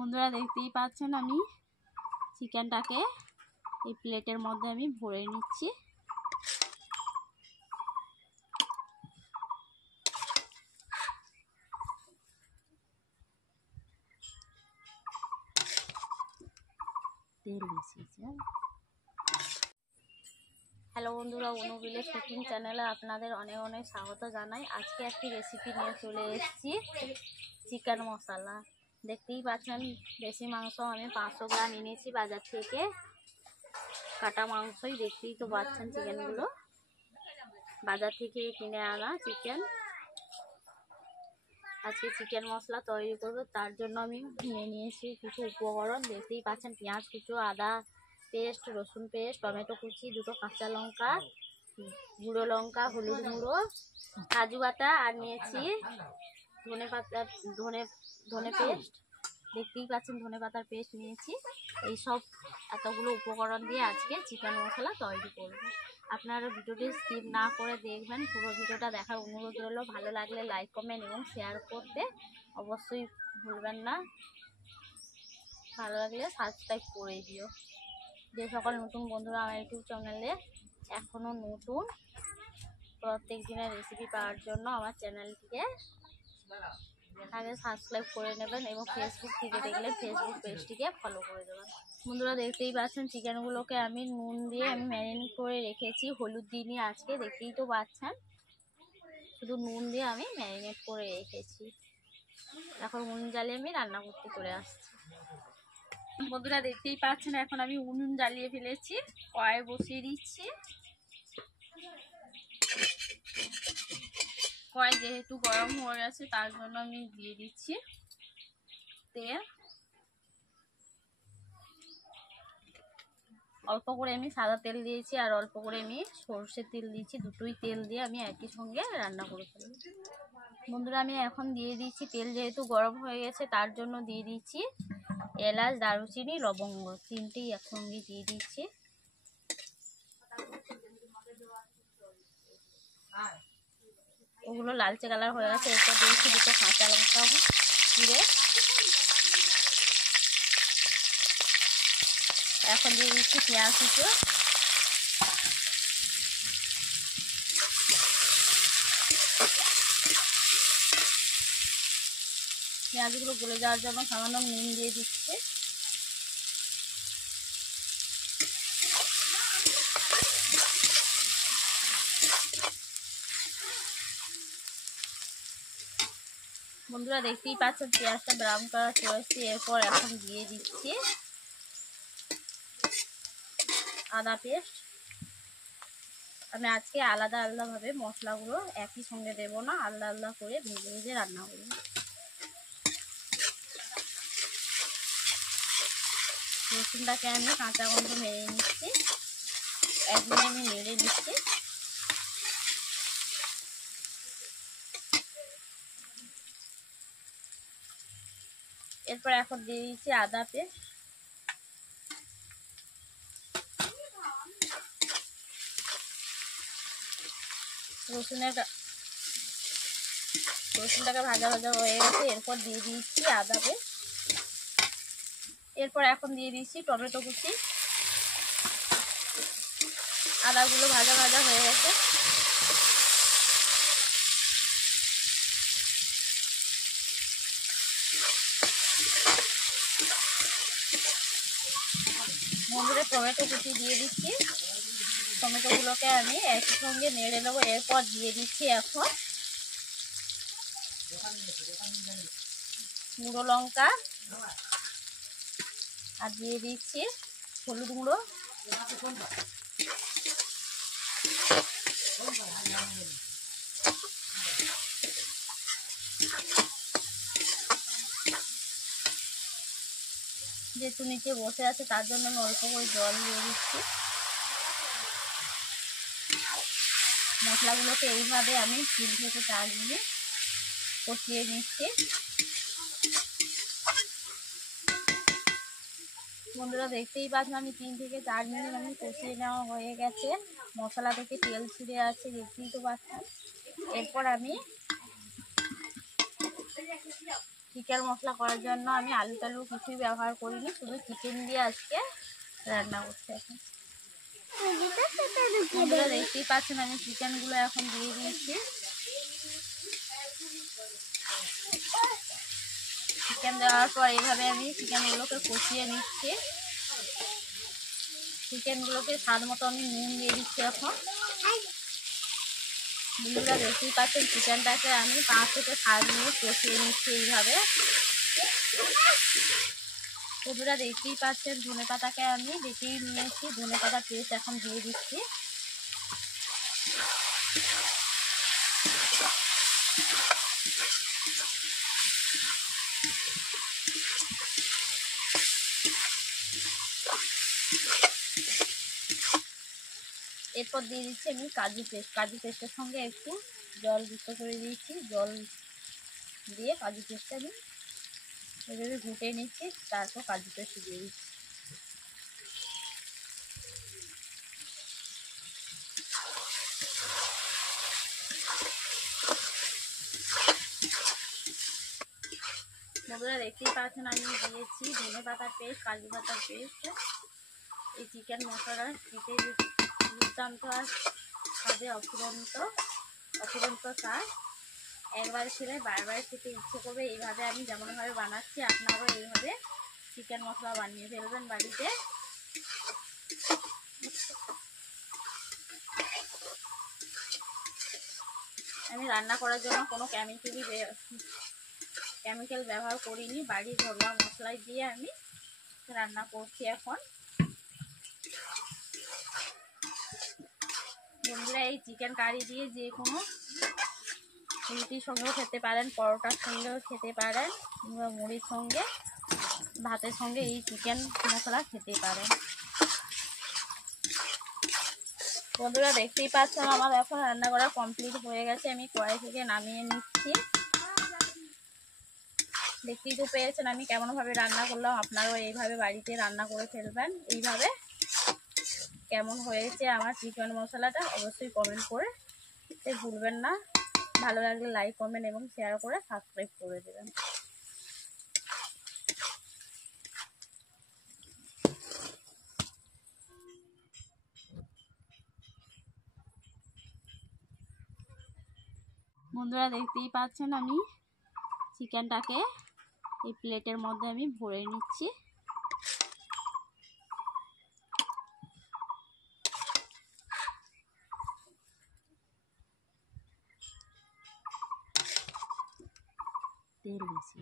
বন্ধুরা দেখতেই পাচ্ছেন আমি চিকেনটাকে এই প্লেটের মধ্যে আমি ভরে নিচ্ছি। তেল মিশিয়েছি। হ্যালো বন্ধুরা, অনু ভিলেজ কুকিং চ্যানেলে আপনাদের অনেক অনেক স্বাগত জানাই। আজকে একটি রেসিপি নিয়ে চলে এসেছি, চিকেন মশলা। দেখতেই পাচ্ছেন দেশি মাংস আমি 500 গ্রাম এনেছি বাজার থেকে, কাটা মাংসই। দেখতেই তো পাচ্ছেন চিকেনগুলো বাজার থেকে কিনে আনা চিকেন। আজকে চিকেন মশলা তৈরি করবো, তার জন্য আমি নিয়ে নিয়েছি কিছু উপকরণ। দেখতেই পাচ্ছেন পেঁয়াজ কুচো, আদা পেস্ট, রসুন পেস্ট, টমেটো কুচি, দুটো কাঁচা লঙ্কা, গুঁড়ো লঙ্কা, হলুদ গুঁড়ো, কাজু বাটা, আর নিয়েছি ধনে পাতা, ধনে পেস্ট। দেখতেই পাচ্ছেন ধনে পাতার পেস্ট নিয়েছি। এইসব এতগুলো উপকরণ দিয়ে আজকে চিকেন মশলা তৈরি করব। আপনারা ভিডিওটি স্কিপ না করে দেখবেন, পুরো ভিডিওটা দেখার অনুরোধ রইল। ভালো লাগলে লাইক, কমেন্ট এবং শেয়ার করতে অবশ্যই ভুলবেন না। ভালো লাগলে সাবস্ক্রাইব করে দিও। যে সকল নতুন বন্ধুরা আমার ইউটিউব চ্যানেলে এখনও নতুন, প্রত্যেক দিনের রেসিপি পাওয়ার জন্য আমার চ্যানেলটিকে আগে সাবস্ক্রাইব করে নেবেন এবং ফেসবুক থেকে দেখলে ফেসবুক পেজটিকে ফলো করে দেবেন। বন্ধুরা দেখতেই পাচ্ছেন চিকেনগুলোকে আমি নুন দিয়ে ম্যারিনেট করে রেখেছি, হলুদ দিইনি আজকে। দেখতেই তো পাচ্ছেন শুধু নুন দিয়ে আমি ম্যারিনেট করে রেখেছি। এখন উনুন জ্বালিয়ে আমি রান্না করতে চলে আসছি। বন্ধুরা দেখতেই পাচ্ছেন এখন আমি উনুন জ্বালিয়ে ফেলেছি, কড়াই বসিয়ে দিচ্ছি। কড়াই যেহেতু গরম হয়ে গেছে তার জন্য আমি দিয়ে দিচ্ছি তেল। অল্প করে আমি সাদা তেল দিয়েছি আর অল্প করে আমি সরষের তেল দিয়েছি। দুটোই তেল দিয়ে আমি একই সঙ্গে রান্না করে ফেলব। বন্ধুরা আমি এখন দিয়ে দিচ্ছি, তেল যেহেতু গরম হয়ে গেছে তার জন্য দিয়ে দিচ্ছি এলাচ, দারুচিনি, লবঙ্গ, তিনটেই একসঙ্গে দিয়ে দিচ্ছি। ওগুলো লালচে কালার হয়ে গেছে। এরপর দিয়েছি দুটো কাঁচা লঙ্কা চিড়ে। এখন দিয়ে দিচ্ছি পেঁয়াজ কুচো। পেঁয়াজগুলো গলে যাওয়ার জন্য সামান্য নুন দিয়ে দিচ্ছি। বন্ধুরা দেখতেই পাচ্ছেন পেঁয়াজটা ব্রাউন কালার চলে এসেছে। এরপর এখন দিয়ে দিচ্ছি আদা পেস্ট। আমি আজকে আলাদা আলাদাভাবে মশলাগুলো একই সঙ্গে দেবো না, আলাদা আলাদা করে ভেজে ভেজে রান্না করব। রসুনটাকে আমি কাঁচা গন্ধ মেরে নিচ্ছি, 1 মিনিট আমি নেড়ে নিচ্ছি। এরপর এখন দিয়ে দিচ্ছি আদা পেস্ট। রসুনটাকে ভাজা ভাজা হয়ে গেছে। এরপর দিয়ে দিচ্ছি আদা পেস্ট। এরপর এখন দিয়ে দিচ্ছি টমেটো কুচি। আদাগুলো ভাজা ভাজা হয়ে গেছে। বন্ধুরা টমেটো কুচি দিয়ে দিচ্ছি। টমেটোগুলোকে আমি একই সঙ্গে নেড়ে নেবো। এরপর দিয়ে দিচ্ছি এখন গুঁড়ো লঙ্কা আর দিয়ে দিচ্ছি হলুদ গুঁড়ো। যেহেতু নিচে বসে আছে তার জন্য আমি অল্প করে জল দিয়ে দিচ্ছি। মশলাগুলোকে এইভাবে আমি 3 থেকে 4 মিনিট কষিয়ে নিচ্ছি। বন্ধুরা দেখতেই পাচ্ছেন আমি 3 থেকে 4 মিনিট আমি কষিয়ে নেওয়া হয়ে গেছে। মশলা থেকে তেল ছিঁড়ে আছে, দেখতেই তো পাচ্ছেন। এরপর আমি চিকেন মশলা করার জন্য আমি আলু টালু কিছুই ব্যবহার করিনি, শুধু চিকেন দিয়ে আজকে রান্না করছি। এখন বন্ধুরা দেখতেই পাচ্ছেন আমি চিকেনগুলো এখন দিয়ে দিয়েছি। চিকেন দেওয়ার পর এইভাবে আমি চিকেনগুলোকে কষিয়ে নিচ্ছি। চিকেনগুলোকে স্বাদ মতো আমি নুন দিয়ে দিচ্ছি। এখন বন্ধুরা দেখতেই পাচ্ছেন চিকেনটাকে আমি 5 থেকে 7 মিনিট কষিয়ে নিচ্ছি এইভাবে। বন্ধুরা দেখতেই পাচ্ছেন ধনে পাতাকে আমি বেটেই নিয়েছি, ধনে পাতার পেস্ট এখন দিয়ে দিচ্ছি। এরপর দিয়ে দিচ্ছি আমি কাজু পেস্ট। কাজু পেস্টের সঙ্গে একটু জল যুক্ত করে দিয়েছি। জল দিয়ে কাজু পেস্টটা আমি এভাবে ঘুটে নিচ্ছি, তারপর কাজু পেস্ট দিয়ে দিচ্ছি। বন্ধুরা দেখতেই পাচ্ছেন আমি দিয়েছি ধনে পাতার পেস্ট, কাজু পাতার পেস্ট। এই চিকেন মশলা খেতে দুর্দান্ত আর স্বাদে অফুরন্ত স্বাদ। একবার খেলে বারবার খেতে ইচ্ছে করবে। এইভাবে আমি যেমনভাবে বানাচ্ছি আপনারাও এইভাবে চিকেন মশলা বানিয়ে ফেলবেন বাড়িতে। আমি রান্না করার জন্য কোনো কেমিক্যাল ব্যবহার করিনি, বাড়ির ঘরোয়া মশলাই দিয়ে আমি রান্না করছি। এখন বন্ধুরা এই চিকেন কারি দিয়ে যে কোনো রুটির সঙ্গেও খেতে পারেন, পরোটার সঙ্গেও খেতে পারেন, কিংবা মুড়ির সঙ্গে, ভাতের সঙ্গে এই চিকেন মশলা খেতে পারেন। বন্ধুরা দেখতেই পাচ্ছেন আমার এখন রান্না করা কমপ্লিট হয়ে গেছে। আমি কড়াই থেকে নামিয়ে নিচ্ছি। দেখতেই তো পেয়েছেন আমি কেমনভাবে রান্না করলাম। আপনারাও এইভাবে বাড়িতে রান্না করে ফেলবেন। এইভাবে কেমন হয়েছে আমার চিকেন মশলাটা অবশ্যই কমেন্ট করে ভুলবেন না। ভালো লাগলে লাইক কমেন্ট এবং শেয়ার করে সাবস্ক্রাইব করে দেবেন। বন্ধুরা দেখতেই পাচ্ছেন আমি চিকেনটাকে এই প্লেটের মধ্যে আমি ভরে নিচ্ছি। তেল বেশি